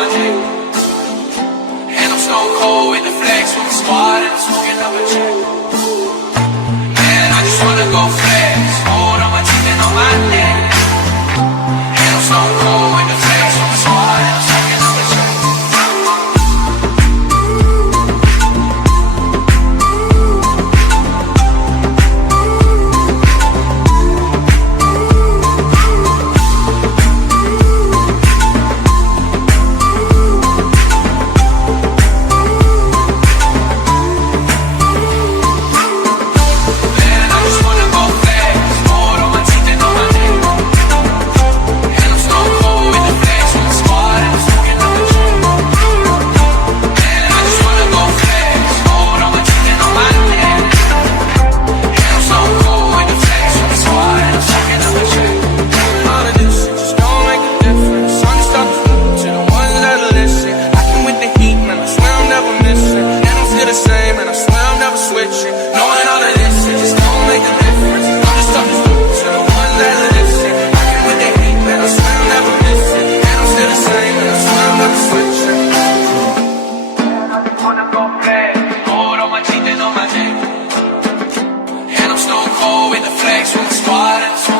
my dick. And I'm stone cold with the flex from the squad and I'm smoking up a check. Man, I just wanna go flex, hold on my teeth and on my neck. And I'm stone cold with the flex from the squad and I'm smoking up a check. Hold on my teeth and on my neck. And I'm stone cold with the flex from the squad and